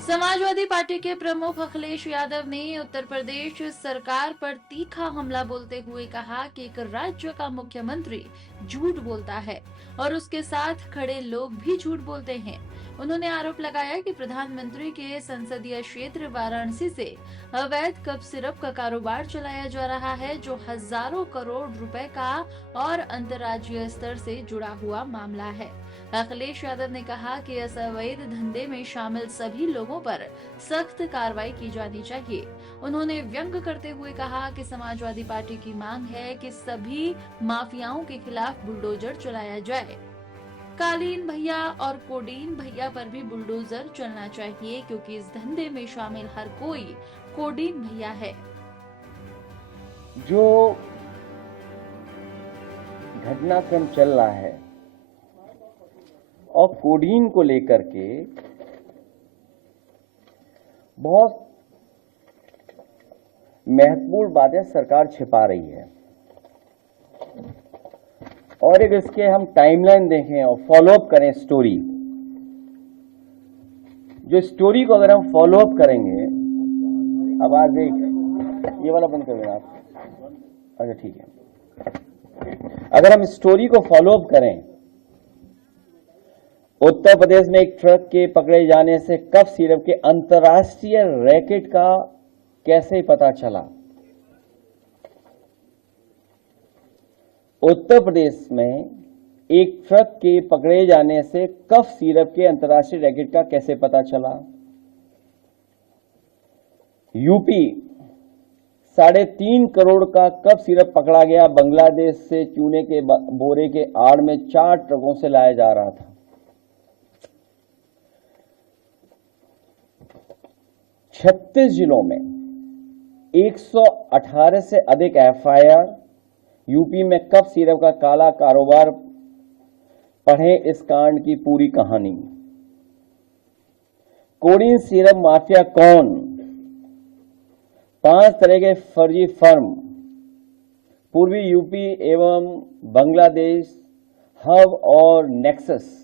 Samajwadi party के प्रमुख अखिलेश यादव ने उत्तर प्रदेश सरकार पर तीखा हमला बोलते हुए कहा कि एक राज्य का मुख्यमंत्री झूठ बोलता है और उसके साथ खड़े लोग भी झूठ बोलते हैं। उन्होंने आरोप लगाया कि प्रधानमंत्री के संसदीय क्षेत्र वाराणसी से अवैध कप सिरप का कारोबार चलाया जा रहा है, जो हजारों करोड़ रुपए का और अंतर्राज्यीय स्तर से जुड़ा हुआ मामला है। अखिलेश यादव ने कहा कि इस अवैध धंधे में शामिल सभी लोगों पर सख्त कार्रवाई की जानी चाहिए। उन्होंने व्यंग करते हुए कहा कि समाजवादी पार्टी की मांग है कि सभी माफियाओं के खिलाफ बुलडोजर चलाया जाए। कालीन भैया और कोडीन भैया पर भी बुलडोजर चलना चाहिए, क्योंकि इस धंधे में शामिल हर कोई कोडीन भैया है। जो घटनाक्रम चल रहा है और कोडीन को लेकर के बहुत महत्वपूर्ण बातें सरकार छिपा रही है, और एक इसके हम टाइमलाइन देखें और फॉलोअप करें स्टोरी, जो स्टोरी को अगर हम फॉलोअप करेंगे, आवाज एक ये वाला बंद कर देना आप, अच्छा ठीक है। अगर हम स्टोरी को फॉलोअप करें, उत्तर प्रदेश में एक ट्रक के पकड़े जाने से कफ सिरप के अंतर्राष्ट्रीय रैकेट का कैसे पता चला। उत्तर प्रदेश में एक ट्रक के पकड़े जाने से कफ सिरप के अंतर्राष्ट्रीय रैकेट का कैसे पता चला। यूपी 3.5 करोड़ का कफ सिरप पकड़ा गया। बांग्लादेश से चूने के बोरे के आड़ में 4 ट्रकों से लाया जा रहा था। 36 जिलों में 118 से अधिक एफआईआर। यूपी में कफ सिरप का काला कारोबार। पढ़ें इस कांड की पूरी कहानी। कोडीन सिरप माफिया कौन? 5 तरह के फर्जी फर्म पूर्वी यूपी एवं बांग्लादेश हब और नेक्सस।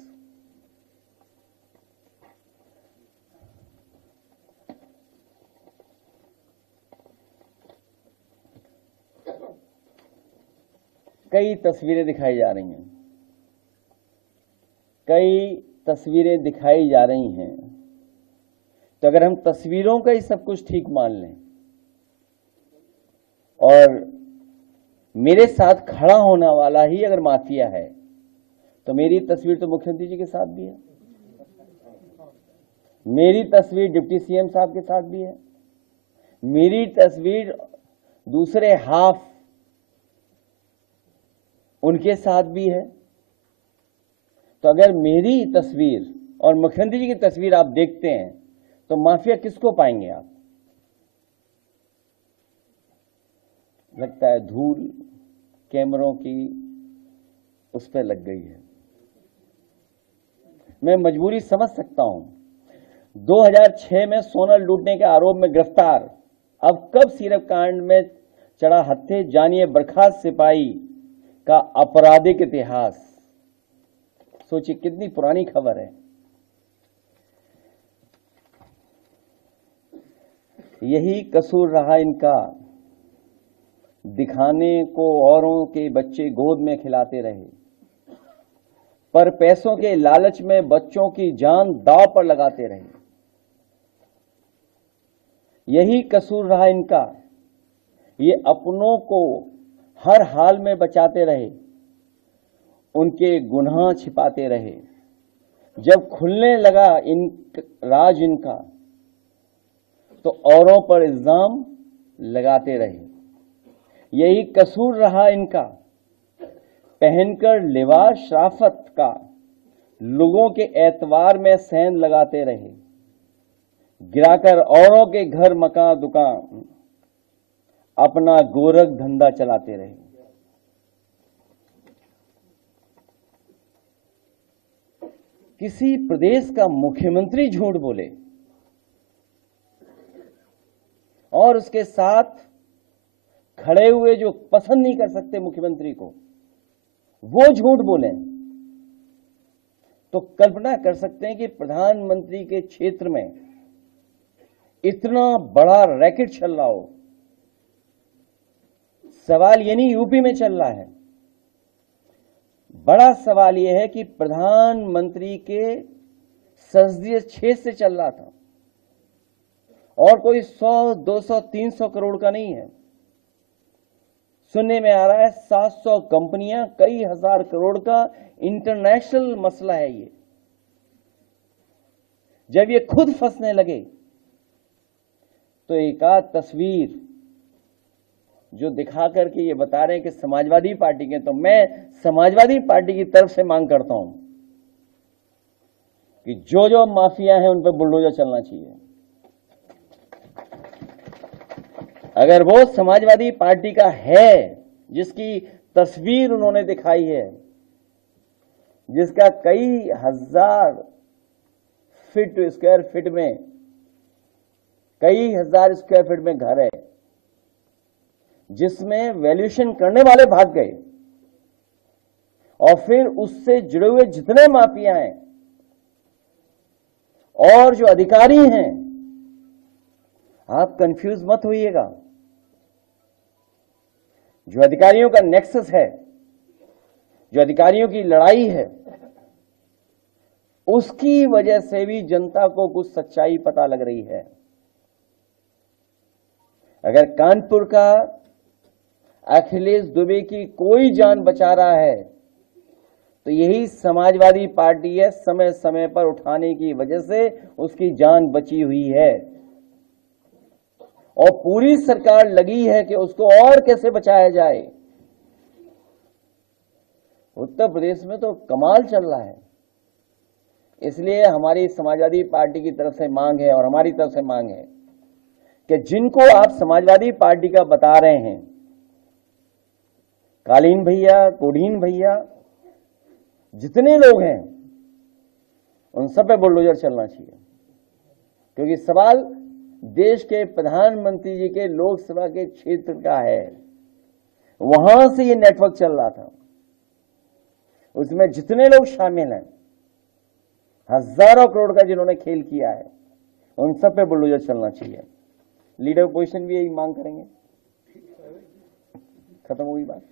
कई तस्वीरें दिखाई जा रही हैं, तो अगर हम तस्वीरों का ही सब कुछ ठीक मान लें और मेरे साथ खड़ा होने वाला ही अगर माफिया है, तो मेरी तस्वीर तो मुख्यमंत्री जी के साथ भी है, मेरी तस्वीर डिप्टी सीएम साहब के साथ भी है, मेरी तस्वीर दूसरे हाफ उनके साथ भी है। तो अगर मेरी तस्वीर और मुख्यमंत्री जी की तस्वीर आप देखते हैं, तो माफिया किसको पाएंगे आप? लगता है धूल कैमरों की उस पर लग गई है। मैं मजबूरी समझ सकता हूं। 2006 में सोना लूटने के आरोप में गिरफ्तार, अब कब सिरप कांड में चढ़ा हत्थे, जानिए बर्खास्त सिपाही का आपराधिक इतिहास। सोचिए कितनी पुरानी खबर है। यही कसूर रहा इनका, दिखाने को औरों के बच्चे गोद में खिलाते रहे, पर पैसों के लालच में बच्चों की जान दांव पर लगाते रहे। यही कसूर रहा इनका, ये अपनों को हर हाल में बचाते रहे, उनके गुनाह छिपाते रहे। जब खुलने लगा राज इनका, तो औरों पर इल्जाम लगाते रहे। यही कसूर रहा इनका, पहनकर लिबास शराफत का लोगों के एतवार में सेंध लगाते रहे, गिराकर औरों के घर मकान दुकान अपना गोरख धंधा चलाते रहे। किसी प्रदेश का मुख्यमंत्री झूठ बोले और उसके साथ खड़े हुए जो पसंद नहीं कर सकते मुख्यमंत्री को, वो झूठ बोले, तो कल्पना कर सकते हैं कि प्रधानमंत्री के क्षेत्र में इतना बड़ा रैकेट चल रहा हो। सवाल ये नहीं यूपी में चल रहा है, बड़ा सवाल यह है कि प्रधानमंत्री के संसदीय क्षेत्र से चल रहा था और कोई 100, 200, 300 करोड़ का नहीं है। सुनने में आ रहा है 700 कंपनियां, कई हजार करोड़ का इंटरनेशनल मसला है ये। जब ये खुद फंसने लगे तो एक आध तस्वीर जो दिखा करके ये बता रहे हैं कि समाजवादी पार्टी के, तो मैं समाजवादी पार्टी की तरफ से मांग करता हूं कि जो जो माफिया हैं उन पर बुलडोजर चलना चाहिए। अगर वो समाजवादी पार्टी का है जिसकी तस्वीर उन्होंने दिखाई है, जिसका कई हजार स्क्वायर फीट में, कई हजार स्क्वायर फीट में घर है, जिसमें वैल्यूएशन करने वाले भाग गए, और फिर उससे जुड़े हुए जितने माफिया हैं और जो अधिकारी हैं, आप कंफ्यूज मत होइएगा। जो अधिकारियों का नेक्सस है, जो अधिकारियों की लड़ाई है, उसकी वजह से भी जनता को कुछ सच्चाई पता लग रही है। अगर कानपुर का अखिलेश दुबे की कोई जान बचा रहा है तो यही समाजवादी पार्टी है। समय समय पर उठाने की वजह से उसकी जान बची हुई है और पूरी सरकार लगी है कि उसको और कैसे बचाया जाए। उत्तर प्रदेश में तो कमाल चल रहा है। इसलिए हमारी समाजवादी पार्टी की तरफ से मांग है और हमारी तरफ से मांग है कि जिनको आप समाजवादी पार्टी का बता रहे हैं, कालीन भैया, कोडीन भैया, जितने लोग हैं, उन सब पे बुलडोजर चलना चाहिए। क्योंकि सवाल देश के प्रधानमंत्री जी के लोकसभा के क्षेत्र का है। वहां से ये नेटवर्क चल रहा था। उसमें जितने लोग शामिल हैं, हजारों करोड़ का जिन्होंने खेल किया है, उन सब पे बुलडोजर चलना चाहिए। लीडर पोजीशन भी यही मांग करेंगे। खत्म हुई बात।